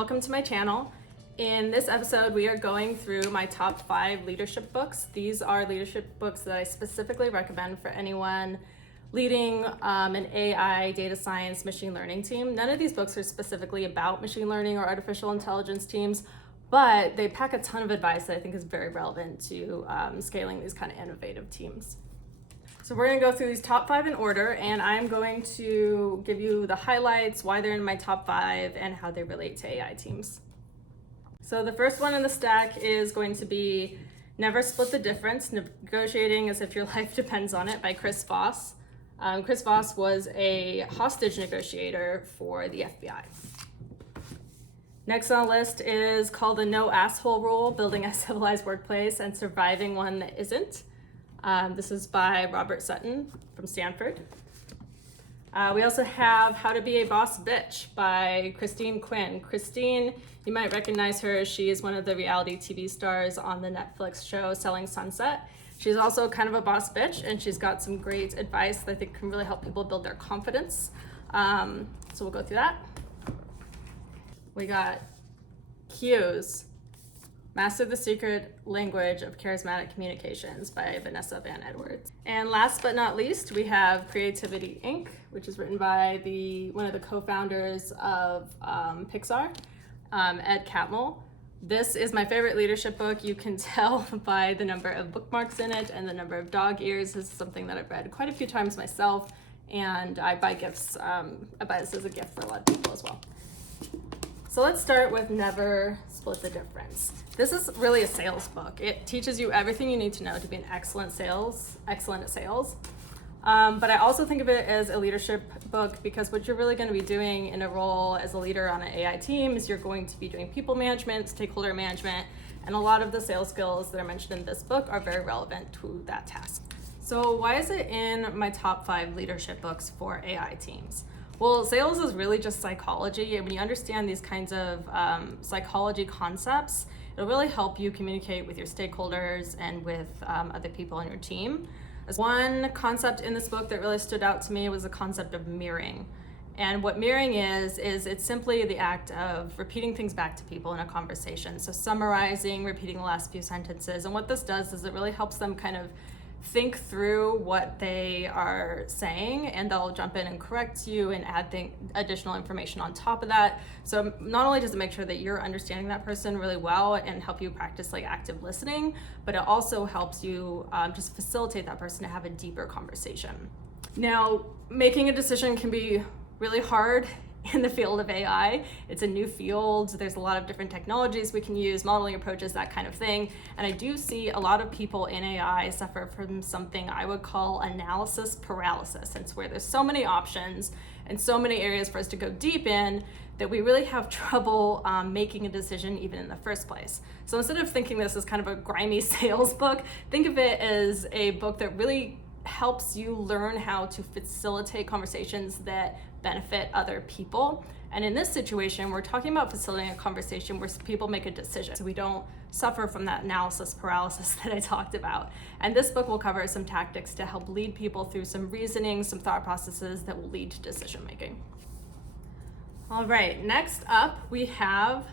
welcome to my channel. In this episode, we are going through my top 5 leadership books. These are leadership books that I specifically recommend for anyone leading an AI, data science, machine learning team. None of these books are specifically about machine learning or artificial intelligence teams, but they pack a ton of advice that I think is very relevant to scaling these kind of innovative teams. So we're gonna go through these top 5 in order, and I'm going to give you the highlights, why they're in my top 5, and how they relate to AI teams. So the first one in the stack is going to be Never Split the Difference, Negotiating as If Your Life Depends on It by Chris Voss. Chris Voss was a hostage negotiator for the FBI. Next on the list is called The No Asshole Rule, Building a Civilized Workplace and Surviving One That Isn't. This is by Robert Sutton from Stanford. We also have How to Be a Boss Bitch by Quinn. Christine, you might recognize her. She is one of the reality TV stars on the Netflix show Selling Sunset. She's also kind of a boss bitch, and she's got some great advice that I think can really help people build their confidence. So we'll go through that. We got Cues, Master the Secret Language of Charismatic Communications by Vanessa. And last but not least, we have Creativity Inc., which is written by one of the co-founders of Pixar, Ed Catmull. This is my favorite leadership book. You can tell by the number of bookmarks in it and the number of dog ears. This is something that I've read quite a few times myself, and I buy gifts. I buy this as a gift for a lot of people as well. So let's start with Never Split the Difference. This is really a sales book. It teaches you everything you need to know to be an excellent at sales. But I also think of it as a leadership book because what you're really going to be doing in a role as a leader on an AI team is you're going to be doing people management, stakeholder management, and a lot of the sales skills that are mentioned in this book are very relevant to that task. So why is it in my top 5 leadership books for AI teams? Well, sales is really just psychology, and when you understand these kinds of psychology concepts, it'll really help you communicate with your stakeholders and with other people on your team. One concept in this book that really stood out to me was the concept of mirroring. And what mirroring is it's simply the act of repeating things back to people in a conversation. So summarizing, repeating the last few sentences. And what this does is it really helps them kind of think through what they are saying, and they'll jump in and correct you and add additional information on top of that. So not only does it make sure that you're understanding that person really well and help you practice like active listening, but it also helps you just facilitate that person to have a deeper conversation. Now, making a decision can be really hard in the field of AI. It's a new field. There's a lot of different technologies we can use, modeling approaches, that kind of thing. And I do see a lot of people in AI suffer from something I would call analysis paralysis. It's where there's so many options and so many areas for us to go deep in that we really have trouble making a decision even in the first place. So instead of thinking this as kind of a grimy sales book, think of it as a book that really helps you learn how to facilitate conversations that benefit other people. And in this situation, we're talking about facilitating a conversation where people make a decision, so we don't suffer from that analysis paralysis that I talked about. And this book will cover some tactics to help lead people through some reasoning, some thought processes that will lead to decision making. All right, next up we have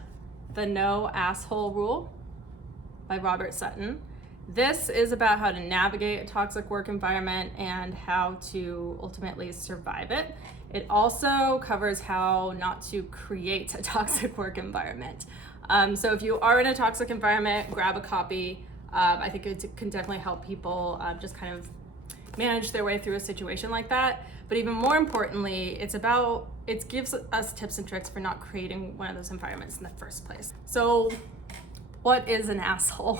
The No Asshole Rule by Robert Sutton. This is about how to navigate a toxic work environment and how to ultimately survive it. It also covers how not to create a toxic work environment. So if you are in a toxic environment, grab a copy. I think it can definitely help people just kind of manage their way through a situation like that. But even more importantly, it gives us tips and tricks for not creating one of those environments in the first place. So what is an asshole?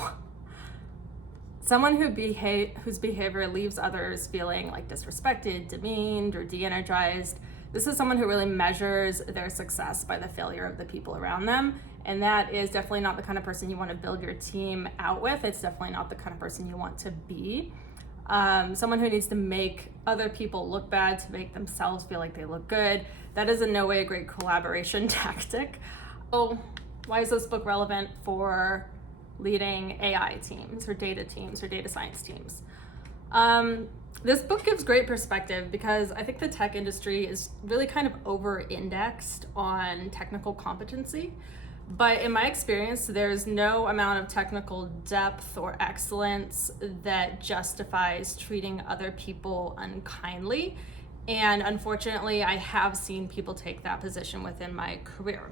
Someone whose behavior leaves others feeling like disrespected, demeaned, or de-energized. This is someone who really measures their success by the failure of the people around them. And that is definitely not the kind of person you want to build your team out with. It's definitely not the kind of person you want to be. Someone who needs to make other people look bad to make themselves feel like they look good. That is in no way a great collaboration tactic. So why is this book relevant for leading AI teams or data science teams? This book gives great perspective because I think the tech industry is really kind of over-indexed on technical competency. But in my experience, there's no amount of technical depth or excellence that justifies treating other people unkindly. And unfortunately, I have seen people take that position within my career.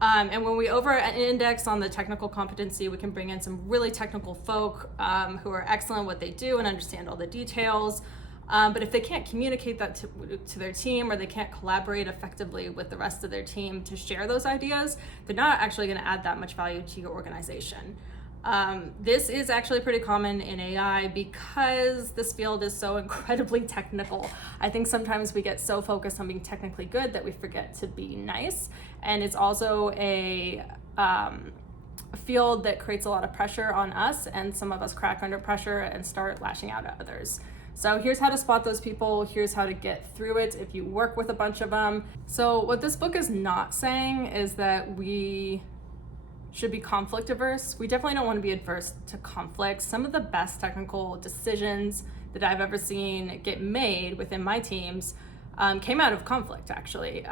And when we over-index on the technical competency, we can bring in some really technical folk who are excellent at what they do and understand all the details. But if they can't communicate that to their team, or they can't collaborate effectively with the rest of their team to share those ideas, they're not actually going to add that much value to your organization. This is actually pretty common in AI because this field is so incredibly technical. I think sometimes we get so focused on being technically good that we forget to be nice. And it's also a field that creates a lot of pressure on us, and some of us crack under pressure and start lashing out at others. So here's how to spot those people. Here's how to get through it if you work with a bunch of them. So what this book is not saying is that we should be conflict averse. We definitely don't want to be adverse to conflict. Some of the best technical decisions that I've ever seen get made within my teams came out of conflict, actually.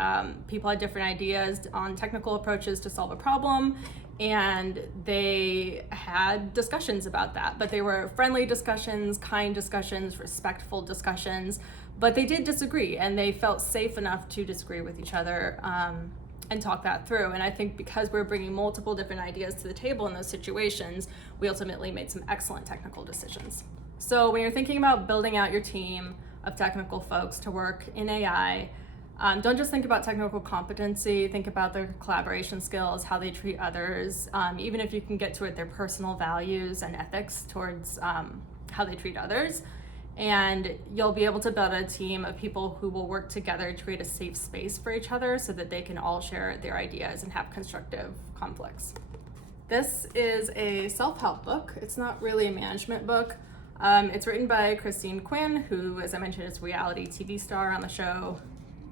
People had different ideas on technical approaches to solve a problem, and they had discussions about that. But they were friendly discussions, kind discussions, respectful discussions, but they did disagree, and they felt safe enough to disagree with each other and talk that through. And I think because we're bringing multiple different ideas to the table in those situations, we ultimately made some excellent technical decisions. So when you're thinking about building out your team of technical folks to work in AI, don't just think about technical competency, think about their collaboration skills, how they treat others, even if you can get to it, their personal values and ethics towards how they treat others. And you'll be able to build a team of people who will work together to create a safe space for each other so that they can all share their ideas and have constructive conflicts. This is a self-help book. It's not really a management book. It's written by Quinn, who, as I mentioned, is a reality TV star on the show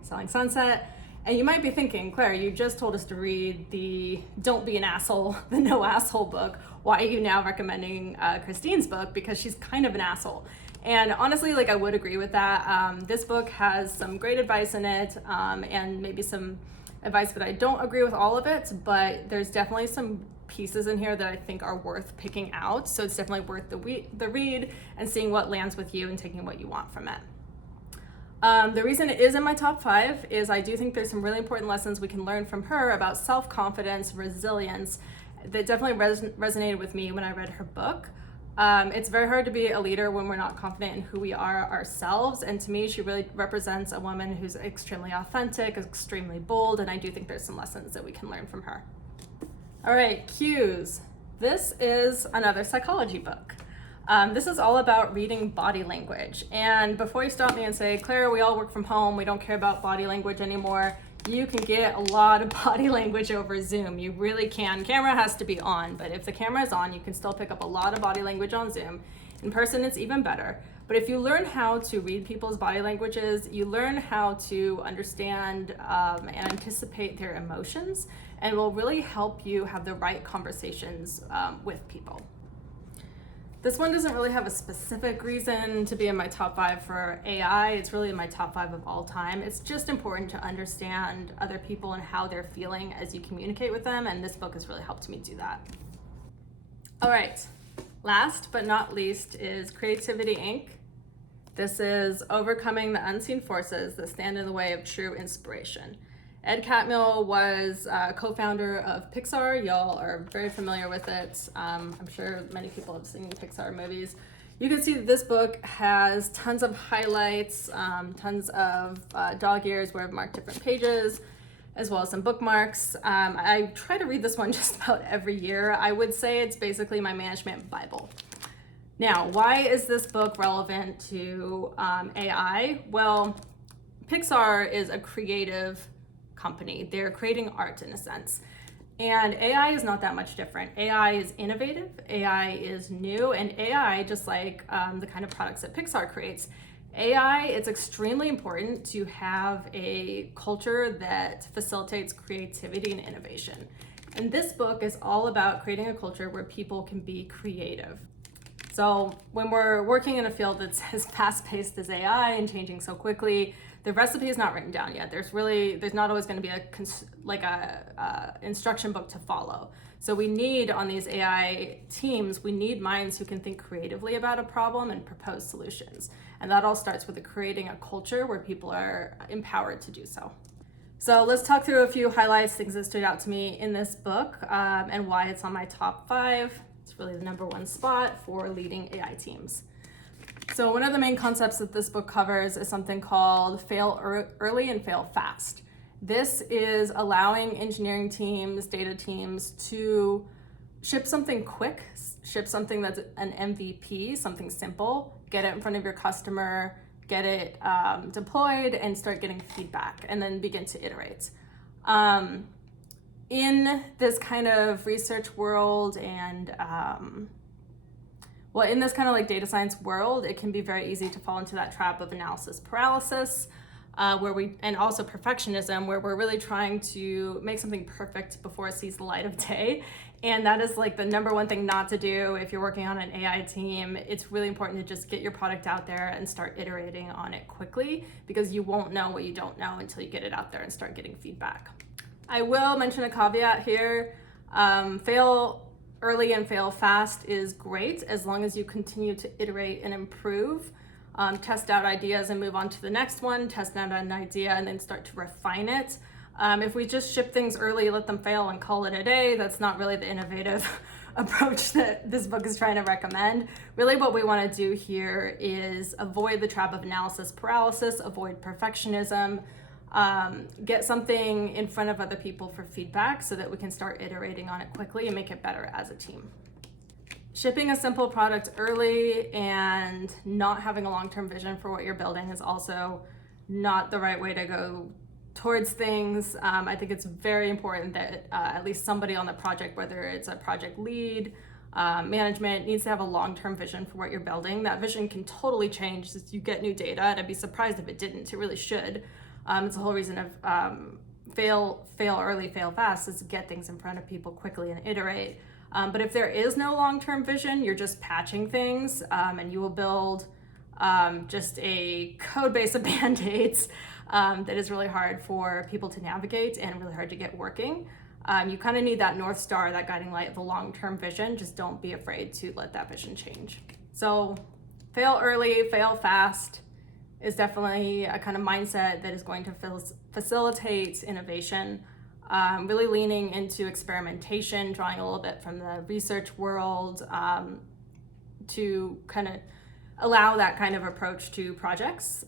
Selling Sunset. And you might be thinking, Claire, you just told us to read the Don't Be an Asshole, the No Asshole book. Why are you now recommending Christine's book? Because she's kind of an asshole. And honestly, I would agree with that. This book has some great advice in it, and maybe some advice that I don't agree with all of it, but there's definitely some pieces in here that I think are worth picking out. So it's definitely worth the read and seeing what lands with you and taking what you want from it. The reason it is in my top 5 is I do think there's some really important lessons we can learn from her about self-confidence, resilience, that definitely resonated with me when I read her book. It's very hard to be a leader when we're not confident in who we are ourselves. And to me, she really represents a woman who's extremely authentic, extremely bold, and I do think there's some lessons that we can learn from her. All right, cues. This is another psychology book. This is all about reading body language. And before you stop me and say, Claire, we all work from home, we don't care about body language anymore, you can get a lot of body language over Zoom. You really can. Camera has to be on, but if the camera is on, you can still pick up a lot of body language on Zoom. In person, it's even better. But if you learn how to read people's body languages, you learn how to understand and anticipate their emotions, and it will really help you have the right conversations with people. This one doesn't really have a specific reason to be in my top 5 for AI. It's really in my top 5 of all time. It's just important to understand other people and how they're feeling as you communicate with them, and this book has really helped me do that. All right, last but not least is Creativity, Inc. This is overcoming the unseen forces that stand in the way of true inspiration. Ed Catmull was co-founder of Pixar. Y'all are very familiar with it. I'm sure many people have seen Pixar movies. You can see that this book has tons of highlights, tons of dog ears where I've marked different pages, as well as some bookmarks. I try to read this one just about every year. I would say it's basically my management Bible. Now, why is this book relevant to AI? Well, Pixar is a creative company. They're creating art in a sense. And AI is not that much different. AI is innovative, AI is new, and AI, just like the kind of products that Pixar creates, AI, it's extremely important to have a culture that facilitates creativity and innovation. And this book is all about creating a culture where people can be creative. So when we're working in a field that's as fast-paced as AI and changing so quickly, the recipe is not written down yet. There's not always going to be a instruction book to follow. So we need, on these AI teams, we need minds who can think creatively about a problem and propose solutions. And that all starts with creating a culture where people are empowered to do so. So let's talk through a few highlights, things that stood out to me in this book, and why it's on my top 5. It's really the #1 spot for leading AI teams. So one of the main concepts that this book covers is something called fail early and fail fast. This is allowing engineering teams, data teams to ship something quick, ship something that's an MVP, something simple, get it in front of your customer, get it deployed, and start getting feedback, and then begin to iterate. In this kind of research world and in this kind of like data science world, it can be very easy to fall into that trap of analysis paralysis, and also perfectionism, where we're really trying to make something perfect before it sees the light of day. And that is like the #1 thing not to do if you're working on an AI team. It's really important to just get your product out there and start iterating on it quickly, because you won't know what you don't know until you get it out there and start getting feedback. I will mention a caveat here. Fail early and fail fast is great as long as you continue to iterate and improve. Test out ideas and move on to the next one, test out an idea and then start to refine it. If we just ship things early, let them fail and call it a day, that's not really the innovative approach that this book is trying to recommend. Really what we want to do here is avoid the trap of analysis paralysis, avoid perfectionism, get something in front of other people for feedback so that we can start iterating on it quickly and make it better as a team. Shipping a simple product early and not having a long-term vision for what you're building is also not the right way to go towards things. I think it's very important that at least somebody on the project, whether it's a project lead, management, needs to have a long-term vision for what you're building. That vision can totally change as you get new data, and I'd be surprised if it didn't. It really should. It's the whole reason of fail early, fail fast, is to get things in front of people quickly and iterate. But if there is no long-term vision, you're just patching things, and you will build just a code base of band-aids that is really hard for people to navigate and really hard to get working. You kind of need that North Star, that guiding light of a long-term vision. Just don't be afraid to let that vision change. So fail early, fail fast is definitely a kind of mindset that is going to facilitate innovation. Really leaning into experimentation, drawing a little bit from the research world to kind of allow that kind of approach to projects.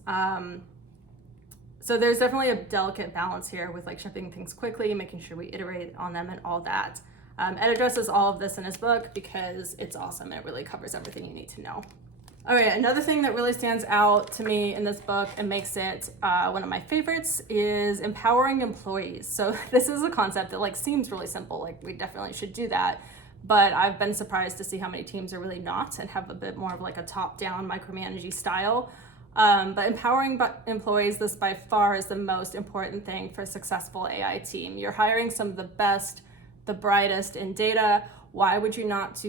So there's definitely a delicate balance here with like shipping things quickly, making sure we iterate on them and all that. Ed addresses all of this in his book because it's awesome and it really covers everything you need to know. All right, another thing that really stands out to me in this book and makes it one of my favorites is empowering employees. So this is a concept that like seems really simple, like we definitely should do that, but I've been surprised to see how many teams are really not and have a bit more of like a top-down micromanaging style. But empowering employees, this by far is the most important thing for a successful AI team. You're hiring some of the best, the brightest in data. Why would you not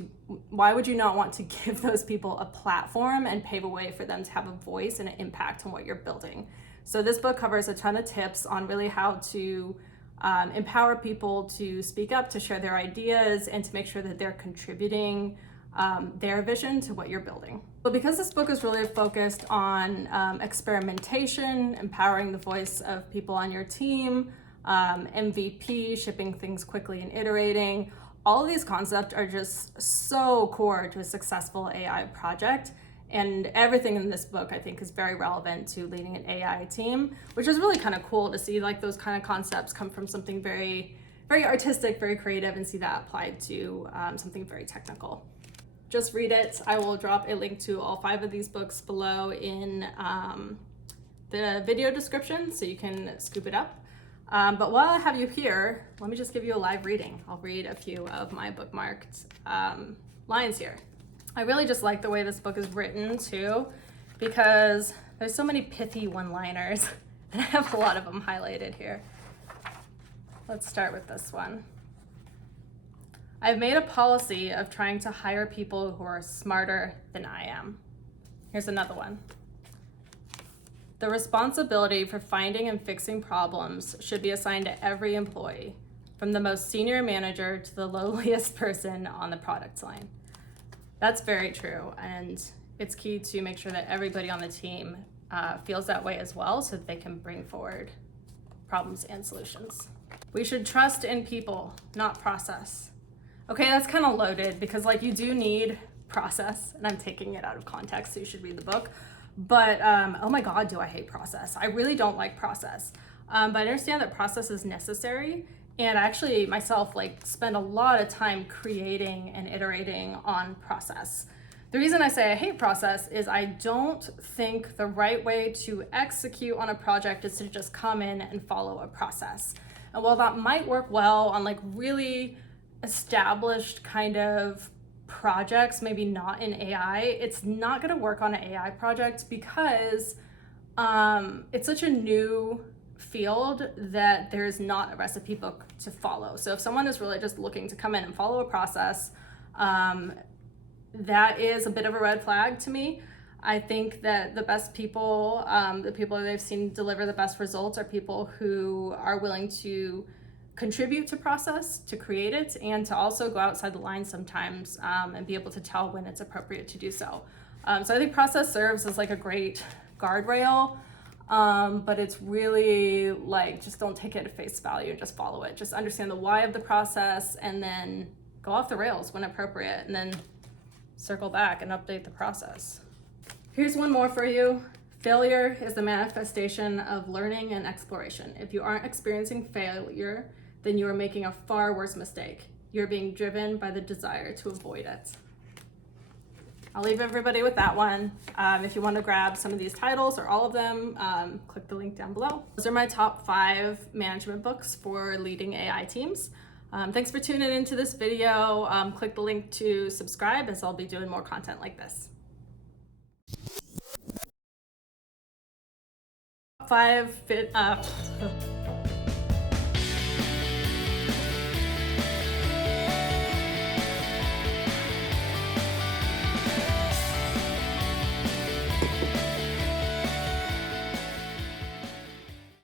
want to give those people a platform and pave a way for them to have a voice and an impact on what you're building? So this book covers a ton of tips on really how to empower people to speak up, to share their ideas, and to make sure that they're contributing their vision to what you're building. But because this book is really focused on experimentation, empowering the voice of people on your team, MVP, shipping things quickly and iterating, all of these concepts are just so core to a successful AI project. And everything in this book, I think, is very relevant to leading an AI team, which is really kind of cool to see like those kind of concepts come from something very, very artistic, very creative, and see that applied to something very technical. Just read it. I will drop a link to all 5 of these books below in the video description so you can scoop it up. But while I have you here, let me just give you a live reading. I'll read a few of my bookmarked lines here. I really just like the way this book is written too, because there's so many pithy one-liners, and I have a lot of them highlighted here. Let's start with this one. I've made a policy of trying to hire people who are smarter than I am. Here's another one. The responsibility for finding and fixing problems should be assigned to every employee, from the most senior manager to the lowliest person on the product line. That's very true, and it's key to make sure that everybody on the team feels that way as well, so that they can bring forward problems and solutions. We should trust in people, not process. Okay, that's kind of loaded because like you do need process, and I'm taking it out of context, so you should read the book. But oh my God, do I hate process. I really don't like process. But I understand that process is necessary. And I actually myself spend a lot of time creating and iterating on process. The reason I say I hate process is I don't think the right way to execute on a project is to just come in and follow a process. And while that might work well on really established kind of projects, maybe not in AI, it's not going to work on an AI project because it's such a new field that there's not a recipe book to follow. So if someone is really just looking to come in and follow a process, that is a bit of a red flag to me. I think that the best people, the people that they've seen deliver the best results are people who are willing to contribute to process, to create it, and to also go outside the lines sometimes and be able to tell when it's appropriate to do so. So I think process serves as a great guardrail, but it's really just don't take it at face value and just follow it. Just understand the why of the process and then go off the rails when appropriate and then circle back and update the process. Here's one more for you. Failure is the manifestation of learning and exploration. If you aren't experiencing failure, then you are making a far worse mistake. You're being driven by the desire to avoid it. I'll leave everybody with that one. If you want to grab some of these titles or all of them, click the link down below. Those are my top 5 management books for leading AI teams. Thanks for tuning into this video. Click the link to subscribe as I'll be doing more content like this. 5